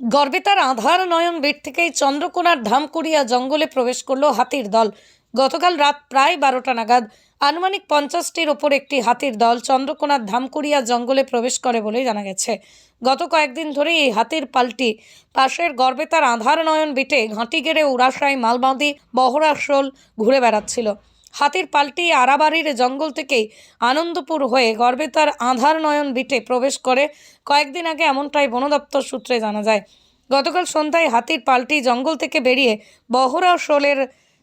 গর্বে তার আধার নয়ন বেট থেকেই চন্দ্রকোনার ধামকুড়িয়া জঙ্গলে প্রবেশ করল হাতির দল। গতকাল রাত প্রায় বারোটা নাগাদ আনুমানিক পঞ্চাশটির ওপর একটি হাতির দল চন্দ্রকোনার ধামকুড়িয়া জঙ্গলে প্রবেশ করে বলে জানা গেছে। গত কয়েকদিন ধরেই এই হাতির পাল্টি পাশের গর্বে তার আধার নয়ন বেটে ঘাঁটি গেড়ে উড়াশায় মালবাঁধি বহরাশোল ঘুরে বেড়াচ্ছিল। হাতির পাল্টি আরাবাড়ির জঙ্গল থেকেই আনন্দপুর হয়ে গর্বে তার আধার নয়ন বিটে প্রবেশ করে। কয়েকদিন আগে এমনটাই বন দপ্তর সূত্রে জানা যায়। গতকাল সন্ধ্যায় হাতির পাল্টি জঙ্গল থেকে বেরিয়ে বহরা শোলের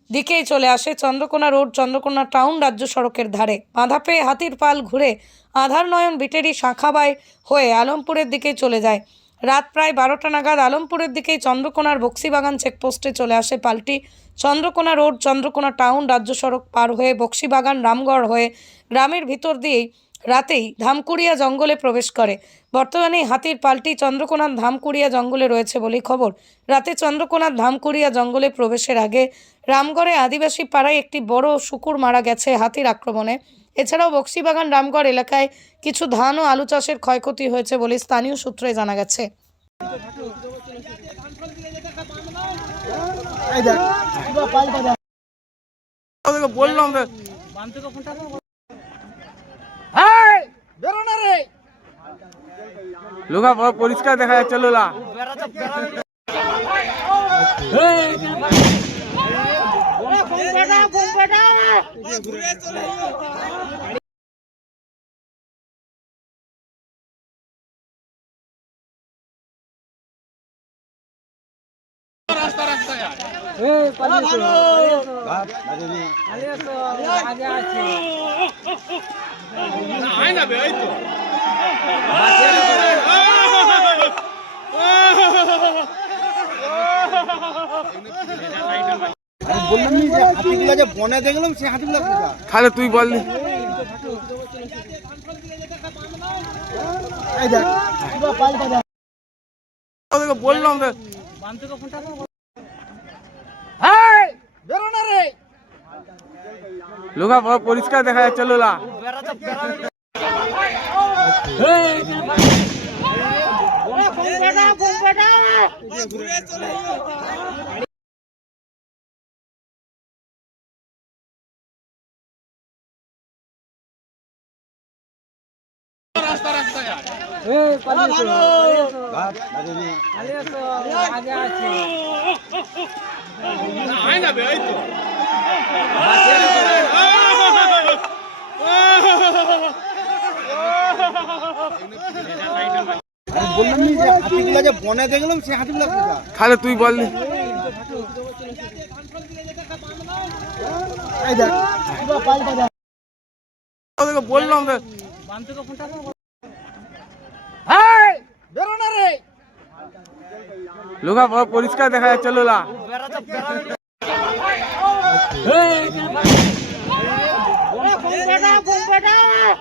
দিকেই চলে আসে চন্দ্রকোনা রোড, চন্দ্রকোনা টাউন রাজ্য সড়কের ধারে। বাঁধা পেয়ে হাতির পাল ঘুরে আধার নয়ন বিটেরই শাখাবাই হয়ে আলমপুরের দিকে চলে যায়। রাত প্রায় বারোটা নাগাদ আলমপুরের দিকেই চন্দ্রকোনার বক্সিবাগান চেকপোস্টে চলে আসে পাল্টি। চন্দ্রকোনা রোড, চন্দ্রকোনা টাউন রাজ্য সড়ক পার হয়ে বক্সিবাগান রামগড় হয়ে গ্রামের ভিতর দিয়েই রাতেই ধামকুড়িয়া জঙ্গলে প্রবেশ করে। বর্তমানে হাতির পাল্টি চন্দ্রকোনার ধামকুড়িয়া জঙ্গলে রয়েছে বলেই খবর। রাতে চন্দ্রকোনার ধামকুড়িয়া জঙ্গলে প্রবেশের আগে রামগড়ে আদিবাসী পাড়ায় একটি বড় শুকুর মারা গেছে হাতির আক্রমণে। এছাড়াও বক্সিবাগান রামগড় এলাকায় কিছু ধান ও আলু চাষের ক্ষয়ক্ষতি হয়েছে বলে স্থানীয় সূত্রে জানা গেছে। বললাম লোকা বড় পরিষ্কার দেখা যাচ্ছে লোলা। তাহলে তুই বললি বললাম লোকা পরিষ্কার দেখা যাচ্ছে লোলা বললাম নি যে হাতিগুলো যে তাহলে তুই বললি বললাম লোকা বড় পরিষ্কার দেখা যাচ্ছে লোলা હટાવો